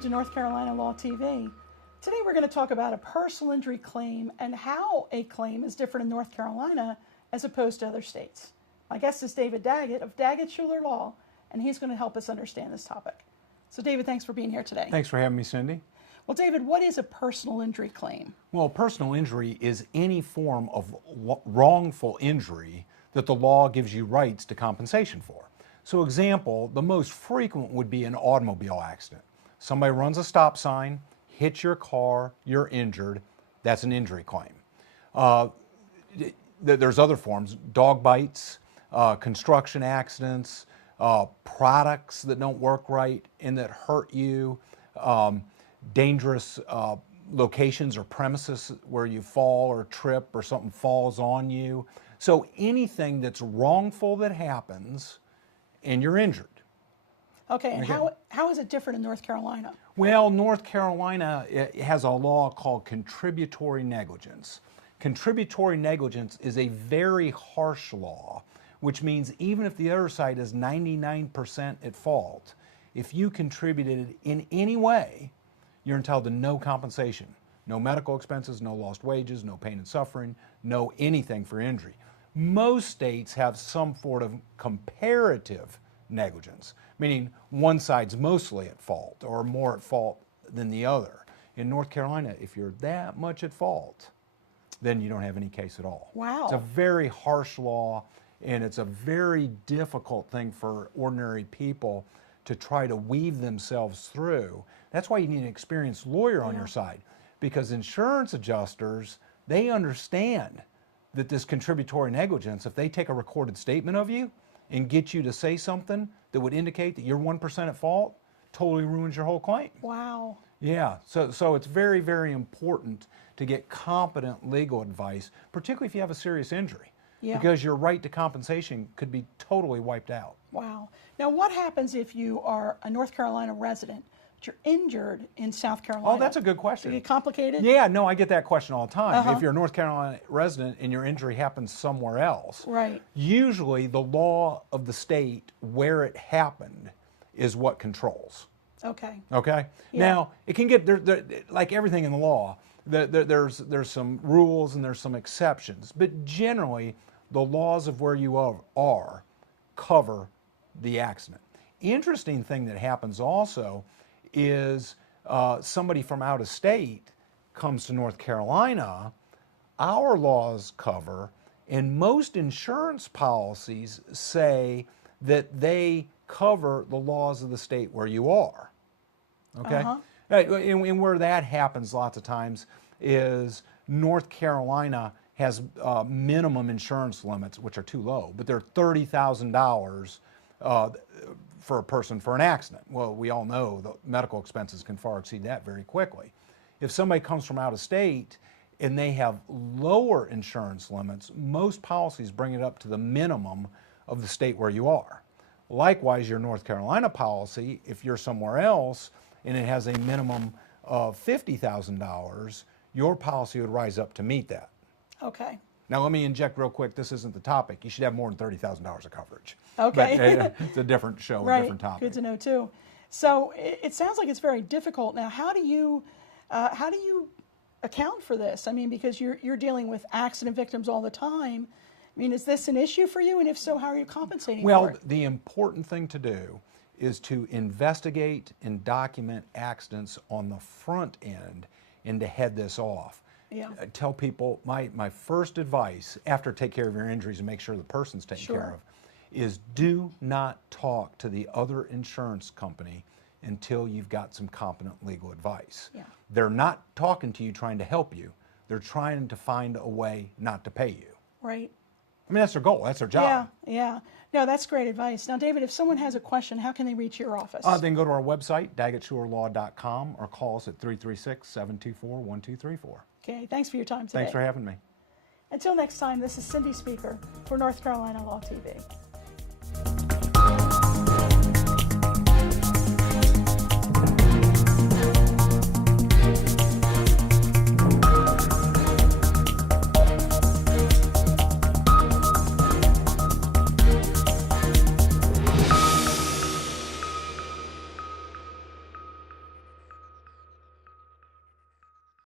welcome to North Carolina Law TV. Today we're going to talk about a personal injury claim and how a claim is different in North Carolina as opposed to other states. My guest is David Daggett of Daggett, Shuler Law, and he's going to help us understand this topic. So David, thanks for being here today. Thanks for having me, Cindy. Well, David, what is a personal injury claim? Well, personal injury is any form of wrongful injury that the law gives you rights to compensation for. So example, the most frequent would be an automobile accident. Somebody runs a stop sign, hits your car, you're injured, that's an injury claim. There's other forms, dog bites, construction accidents, products that don't work right and that hurt you, dangerous locations or premises where you fall or trip or something falls on you. So anything that's wrongful that happens and you're injured. Okay, and how is it different in North Carolina? Well, North Carolina has a law called contributory negligence. Contributory negligence is a very harsh law, which means even if the other side is 99% at fault, if you contributed in any way, you're entitled to no compensation. No medical expenses, no lost wages, no pain and suffering, no anything for injury. Most states have some sort of comparative negligence, meaning one side's mostly at fault or more at fault than the other. In North Carolina, if you're that much at fault, then you don't have any case at all. Wow. It's a very harsh law, and it's a very difficult thing for ordinary people to try to weave themselves through. That's why you need an experienced lawyer on your side, because insurance adjusters, they understand that this contributory negligence, if they take a recorded statement of you and get you to say something that would indicate that you're 1% at fault, totally ruins your whole claim. Wow. Yeah, so it's very, very important to get competent legal advice, particularly if you have a serious injury, because your right to compensation could be totally wiped out. Wow. Now, what happens if you are a North Carolina resident, but you're injured in South Carolina? Oh, that's a good question. Does it get complicated? Yeah, no, I get that question all the time. If you're a North Carolina resident and your injury happens somewhere else, right, usually the law of the state where it happened is what controls. Okay. Okay? Yeah. Now, it can get, like everything in the law, there's some rules and there's some exceptions, but generally the laws of where you are cover the accident. Interesting thing that happens also is somebody from out of state comes to North Carolina, our laws cover, and most insurance policies say that they cover the laws of the state where you are. Okay? And where that happens lots of times is North Carolina has minimum insurance limits, which are too low, but they're $30,000 for a person for an accident. Well, we all know the medical expenses can far exceed that very quickly. If somebody comes from out of state and they have lower insurance limits, most policies bring it up to the minimum of the state where you are. Likewise, your North Carolina policy, if you're somewhere else and it has a minimum of $50,000, your policy would rise up to meet that. Okay. Now, let me inject real quick. This isn't the topic. You should have more than $30,000 of coverage. Okay. But it's a different show, right. a different topic. Good to know too. So it sounds like it's very difficult. Now, how do you account for this? I mean, because you're dealing with accident victims all the time. I mean, is this an issue for you? And if so, how are you compensating for it? Well, the important thing to do is to investigate and document accidents on the front end and to head this off. Yeah. Tell people, my first advice after take care of your injuries and make sure the person's taken care of is do not talk to the other insurance company until you've got some competent legal advice. Yeah. They're not talking to you trying to help you. They're trying to find a way not to pay you. Right. I mean, that's their goal. That's their job. Yeah. No, that's great advice. Now, David, if someone has a question, how can they reach your office? They can go to our website, daggettshulerlaw.com, or call us at 336-724-1234. Okay, thanks for your time today. Thanks for having me. Until next time, this is Cindy Speaker for North Carolina Law TV.